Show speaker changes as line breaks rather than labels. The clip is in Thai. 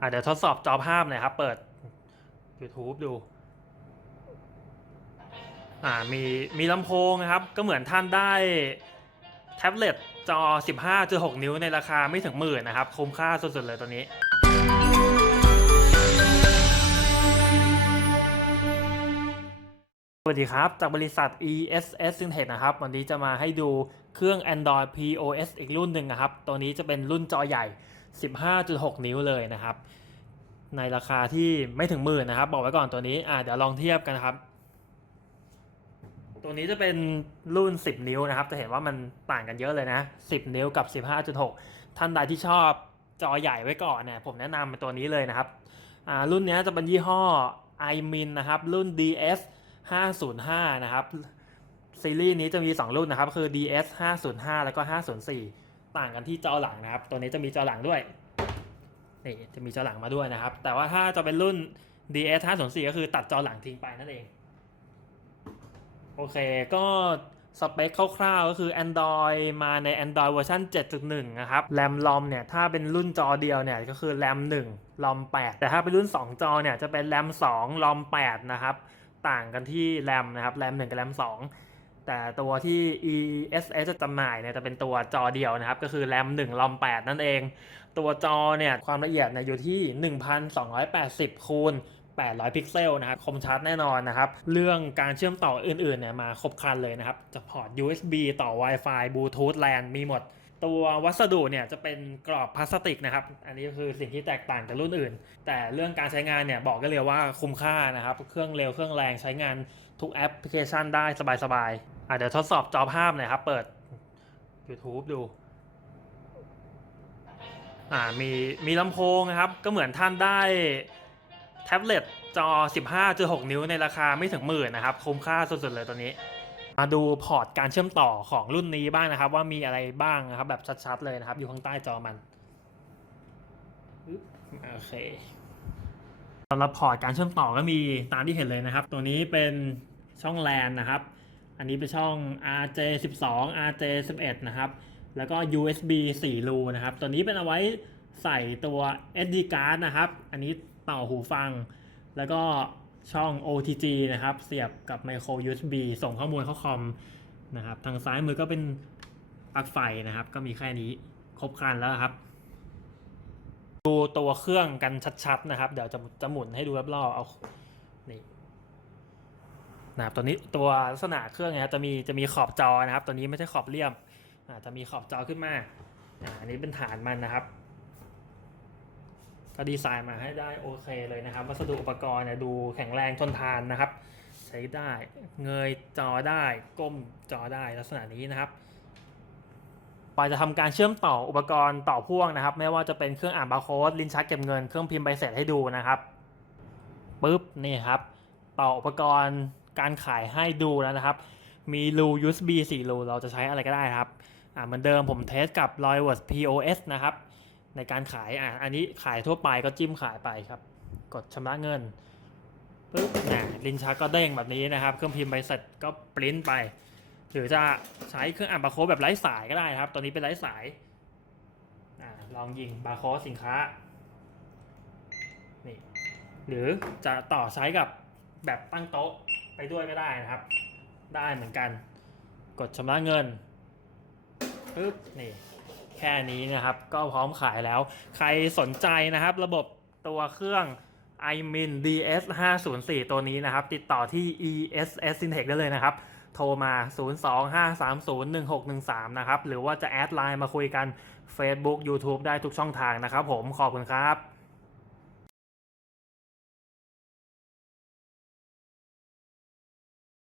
อะเดี๋ยวทดสอบจอภาพหน่อยครับ เปิด YouTube ดู อ่ามีมีลำโพงนะครับ ก็เหมือนท่านได้แท็บเล็ตจอ 15.6 นิ้วในราคาไม่ถึงหมื่นนะครับ คุ้มค่าสุดๆเลยตัวนี้สวัสดีครับ จากบริษัท ESS Syntech นะครับ วันนี้จะมาให้ดูเครื่อง Android POS อีกรุ่นหนึ่งนะครับ ตัวนี้จะเป็นรุ่นจอใหญ่ 15.6 นิ้วเลยนะครับ ในราคาที่ไม่ถึงหมื่นนะครับ บอกไว้ก่อนตัวนี้อ่าเดี๋ยวลองเทียบกันครับ ตัวนี้จะเป็นรุ่น 10 นิ้วนะครับ จะเห็นว่ามันต่างกันเยอะเลยนะ 10 นิ้วกับ 15.6 ท่านใดที่ชอบจอใหญ่ไว้ก่อนเนี่ยผมแนะนำเป็นตัวนี้เลยนะครับอ่ารุ่นนี้จะเป็นยี่ห้อ iMin นะครับรุ่น DS 505 นะครับซีรีส์นี้จะมี 2 รุ่นนะครับ คือ DS 505 แล้วก็ 504 ต่างกันที่จอหลังนะครับ ตัวนี้จะมีจอหลังด้วยนี่จะมีจอหลังมาด้วยนะครับ แต่ว่าถ้าจะเป็นรุ่น DS 504ก็คือตัดจอหลังทิ้งไปนั่นเอง โอเคก็สเปคคร่าวๆก็คือ Android มาใน Android เวอร์ชัน7.1 นะครับ แรมลอมเนี่ย ถ้าเป็นรุ่นจอเดียวเนี่ย ก็คือแรม1ลอม8 แต่ถ้าเป็นรุ่น 2 จอเนี่ย จะเป็นแรม2ลอม8 นะครับ ต่างกันที่แรมนะครับ แรม 1 กับแรม 2 แต่ตัวที่ ESS จะจำหน่ายเนี่ยจะเป็นตัวจอเดียวนะครับ ก็คือแรม1ลอม8นั่นเอง ตัวจอเนี่ยความละเอียดเนี่ยอยู่ที่ 1280คูณ800 พิกเซลนะครับคมชัดแน่นอนนะครับ เรื่องการเชื่อมต่ออื่นๆเนี่ยมาครบครันเลยนะครับ จะพอร์ต USB ต่อ Wi-Fi Bluetooth LAN มีหมด ตัววัสดุเนี่ยจะเป็นกรอบพลาสติกนะครับ อันนี้คือสิ่งที่แตกต่างจากรุ่นอื่น แต่เรื่องการใช้งานเนี่ยบอกก็เลยว่าคุ้มค่านะครับ เครื่องเร็วเครื่องแรงใช้งานทุกแอปพลิเคชันได้สบายๆอะเดี๋ยวทดสอบจอภาพหน่อยครับ เปิด YouTube ดูอ่ามีมีลำโพงนะครับ ก็เหมือนท่านได้แท็บเล็ตจอ 15.6 นิ้วในราคาไม่ถึงหมื่นนะครับ คุ้มค่าสุดๆเลยตัวนี้ มาดูพอร์ตการเชื่อมต่อของรุ่นนี้บ้างนะครับ ว่ามีอะไรบ้างนะครับ แบบชัดๆเลยนะครับ อยู่ข้างใต้จอมันโอเคสำหรับพอร์ตการเชื่อมต่อก็มีตามที่เห็นเลยนะครับ ตัวนี้เป็นช่อง LAN นะครับ อันนี้เป็นช่อง RJ12 RJ11 นะครับ แล้วก็ USB 4 รูนะครับ ตัวนี้เป็นเอาไว้ใส่ตัว SD card นะครับ อันนี้ต่อหูฟัง แล้วก็ ช่อง OTG นะครับ เสียบกับ micro USB ส่งข้อมูลเข้าคอมนะครับ ทางซ้ายมือก็เป็นปลั๊กไฟนะครับ ก็มีแค่นี้ครบครันแล้วครับ ดูตัวเครื่องกันชัดๆนะครับ เดี๋ยวจะจะหมุนให้ดูรอบๆเอานี่นะครับตัวนี้ตัวลักษณะเครื่องเนี่ยจะมีจะมีขอบจอนะครับ ตัวนี้ไม่ใช่ขอบเลี่ยมอาจจะมีขอบจอขึ้นมาอ่าอันนี้เป็นฐานมันนะครับ ก็ดีไซน์มาให้ได้โอเคเลยนะครับ วัสดุอุปกรณ์เนี่ยดูแข็งแรงทนทานนะครับ ใช้ได้เงยจอได้ก้มจอได้ลักษณะนี้นะครับปอยจะทำการเชื่อมต่ออุปกรณ์ต่อพ่วงนะครับ ไม่ว่าจะเป็นเครื่องอ่านบาร์โค้ดลิ้นชักเก็บเงินเครื่องพิมพ์ใบเสร็จให้ดูนะครับปุ๊บนี่ครับ ต่ออุปกรณ์การขายให้ดูแล้วนะครับ มีรู USB 4รูเราจะใช้อะไรก็ได้ครับอ่าเหมือนเดิมผมเทสกับ r o y w o r d POS นะครับ ในการขายอะอันนี้ขายทั่วไปก็จิ้มขายไปครับ กดชำระเงินปึ๊บนะลิ้นชักก็เด้งแบบนี้นะครับ เครื่องพิมพ์ใบเสร็จก็ปริ้นไป หรือจะใช้เครื่องอ่านบาร์โค้ดแบบไร้สายก็ได้ครับตัวนี้เป็นไร้สายอลองยิงบาร์โค้ดสินค้านี่หรือจะต่อใช้กับแบบตั้งโต๊ะไปด้วยก็ได้นะครับ ได้เหมือนกัน กดชำระเงินปึ๊บนี่ แค่นี้นะครับ ก็พร้อมขายแล้ว ใครสนใจนะครับ ระบบตัวเครื่อง iMin DS 504ตัวนี้นะครับ ติดต่อที่ ESS Syntech ได้เลยนะครับ โทรมา 025301613 นะครับ หรือว่าจะแอดไลน์มาคุยกัน Facebook YouTube ได้ทุกช่องทางนะครับผมขอบคุณครับ